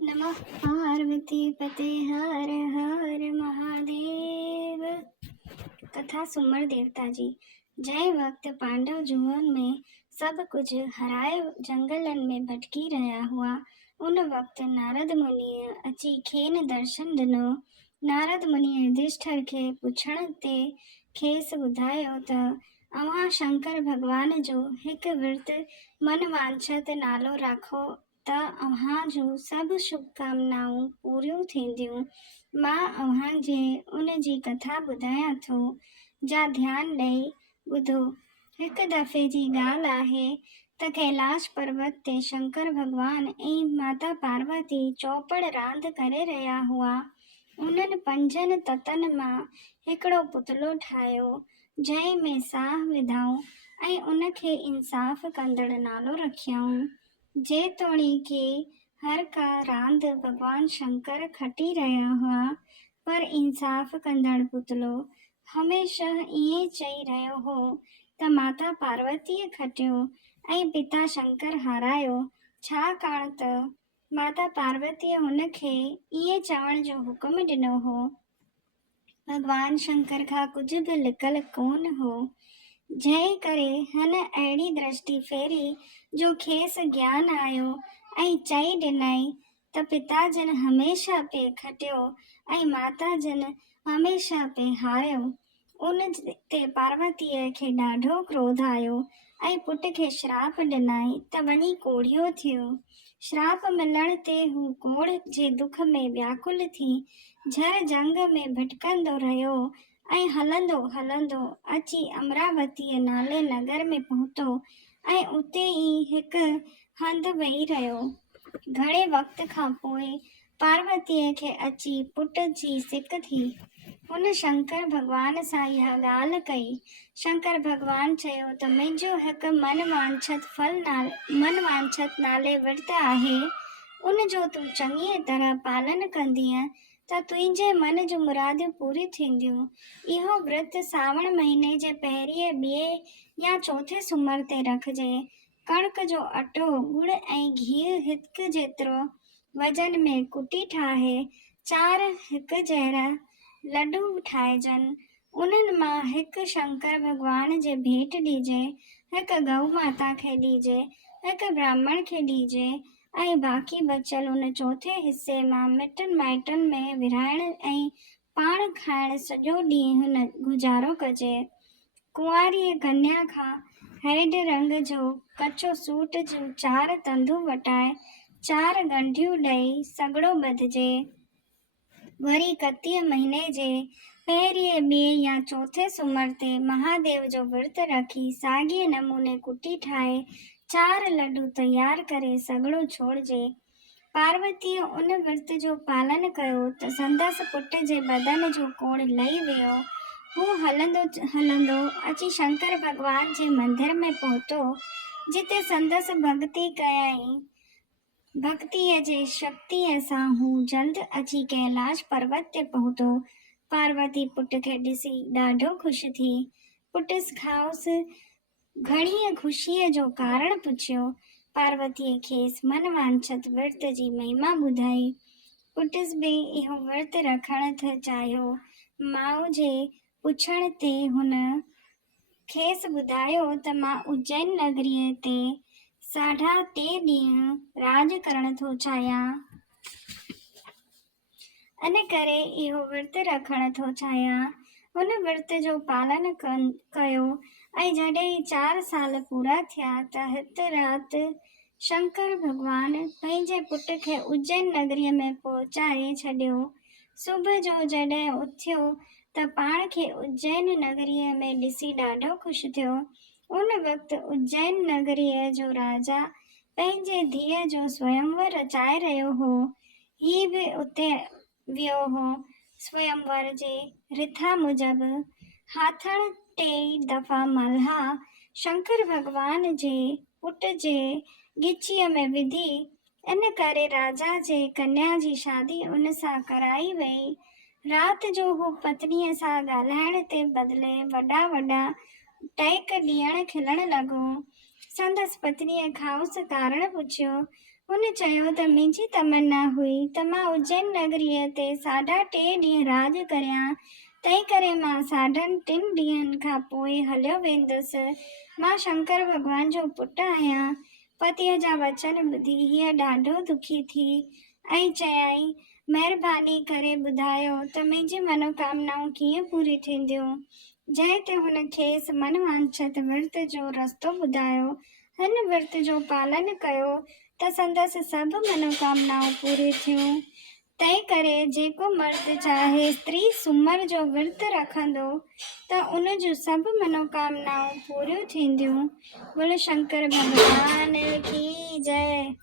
नमः पार्वती पते हर हर महादेव। कथा सुमर देवता जी। जय वक्त पांडव जुवन में सब कुछ हराए जंगलन में भटकी रहा हुआ। उन वक्त नारद मुनि अची खेन दर्शन दिनो। नारद मुनि युधिष्ठिर के पुछण ते खेस ॿुधायो त अव्हां शंकर भगवान जो हिकु विर्त मन वांछत नालो राखो त अव्हां जूं सभु शुभकामनाऊं पूरियूं थींदियूं। मां अव्हां जे उन जी कथा ॿुधायां थो, जा ध्यान ॾेई ॿुधो। हिकु दफ़े जी ॻाल्हि आहे त कैलाश पर्वत ते शंकर भगवान ऐं माता पार्वती चौपड़ रांदि करे रहिया हुआ। उन्हनि पंजनि ततनि मां हिकिड़ो पुतलो ठाहियो, जंहिं में साह विधाऊं ऐं उनखे इंसाफ़ कंदड़ नालो रखियाऊं। जेतोणीकि हर का रांदि भगवान शंकर खटी रहिया हुआ, पर इंसाफ़ कंदड़ पुतलो हमेशह ईअं चई रहियो हो त माता पार्वतीअ खटियो ऐं पिता शंकर हारायो, छाकाणि त माता पार्वतीअ हुनखे ईअं चवण जो हुकुम ॾिनो हो। भगवान शंकर खां कुझु बि लिकल कोन हो, जंहिं करे हिन अहिड़ी दृष्टि फेरी जो खेसि ज्ञान आयो ऐं चई ॾिनई त पिता जन हमेशह पे खटियो ऐं माता जन हमेशह पे हारियो। उन ते पार्वतीअ खे ॾाढो क्रोध आयो ऐं पुट खे श्राप ॾिनई त वञी कोढ़ियो थियो। श्राप मिलण ते हू कोढ़ जे दुख में व्याकुल थी झर जंग में भटकंदो रहियो ऐं हलंदो हलंदो अची अमरावतीअ नाले नगर में पहुतो ऐं उते ई हिकु हंधि वेही रहियो। घणे वक़्त खां पोइ पार्वतीअ खे अची पुट जी सिक थी। हुन शंकर भगवान सां इहा ॻाल्हि कई। शंकर भगवान चयो त मुंहिंजो हिकु मन वांछत नाले विर्त आहे, उन जो तूं चङीअ तरह पालन कंदीअ त तुंहिंजे मन जूं मुरादियूं पूरियूं थींदियूं। इहो विर्त सावण महीने जे पहिरीं ॿिए या चौथे सूमर ते रखिजे। कणिक जो अटो गुड़ ऐं घी हिक जेतिरो वजन में कुटी ठाहे 4 हिक जहिड़ा लड्डू ठाहिजनि। उन्हनि मां हिकु शंकर भगवान जे भेंट ॾिजे, हिकु गऊ माता खे ॾिजे, हिकु ब्राह्मण खे ॾिजे ऐं बाक़ी बचियल उन चौथे हिसे मां मिटनि माइटनि में विराइण ऐं पाण खाइण सॼो ॾींहुं न गुज़ारो कजे। कुंवारी कन्या खां हेड रंग जो कचो सूट जूं 4 तंदूं वटाए 4 ॻंढियूं ॾेई सॻड़ो ॿधिजे। वरी कतीअ महीने जे पहिरीं ॿिए या चौथे सूमर ते महादेव जो विर्त रखी साॻिए नमूने कुटी ठाहे 4 लड्डू तैयार करे सॻड़ो छोड़िजे। पार्वतीअ उन विर्त जो पालन कयो त संदसि पुट जे बदन जो कोढ़ लही वियो। हू हलंदो हलंदो अची शंकर भगवान जे मंदिर में पहुतो, जिते संदसि भक्ति कयई। भक्तिअ जे शक्तिअ सां हू जल्द अची कैलाश पर्वत ते पहुतो। पार्वती पुट खे ॾिसी ॾाढो ख़ुशि थी। पुटस खांसि घणीअ ख़ुशीअ जो कारण पुछियो। पार्वतीअ खेसि मन वांछत विर्त जी महिमा ॿुधाई। पुटस बि इहो विर्त रखण थ चाहियो। माउ जे पुछण ते हुन खेसि ॿुधायो त मां उज्जैन नगरीअ ते 3.5 ॾींहं राज करण थो चाहियां। इन करे इहो विर्त रखण थो चाहियां। हुन विर्त जो पालन कयो ऐं जॾहिं 4 साल पूरा थिया त हिते राति शंकर भगवान पंहिंजे पुट खे उज्जैन नगरीअ में पहुचाए छॾियो। सुबुह जो जॾहिं उथियो त पाण खे उज्जैन नगरीअ में ॾिसी ॾाढो ख़ुशि थियो। उन वक़्तु उज्जैन नगरीअ जो राजा पंहिंजे धीअ जो स्वयंवर रचाए रहियो हो। ही बि उते वियो हो। स्वयंवर जे रिथा मुजब हाथण 3 दफ़ा मल्हा शंकर भगवान जे पुट जे गिचीअ में विधी। इन करे राजा जे कन्या जी शादी उन सां कराई वई। राति जो हू पत्नीअ सां ॻाल्हाइण ते बदिले वॾा वॾा टहिक ॾियण खिलण लॻो। संदसि पत्नीअ खांसि कारण पुछियो। हुन चयो त मुंहिंजी तमन्ना हुई त मां उज्जैन नगरीअ ते 3.5 ॾींहं राज करियां, तंहिं करे मां 3.5 ॾींहंनि खां पोइ हलियो वेंदुसि। मां शंकर भॻवान जो पुटु आहियां। पतीअ जा वचन ॿुधी हीअ ॾाढो दुखी थी ऐं चयाईं, महिरबानी करे ॿुधायो त मुंहिंजी मनोकामनाऊं कीअं पूरी थींदियूं। जंहिं ते हुन खेसि मनवांछित विर्त जो रस्तो ॿुधायो। हिन विर्त जो पालन कयो त संदसि सभु मनोकामनाऊं पूरी थियूं। तंहिं करे जेको मर्द चाहे स्त्री सूमर जो विर्त रखंदो त उन जूं सभु मनोकामनाऊं पूरियूं थींदियूं। बोलो शंकर भगवान की जय।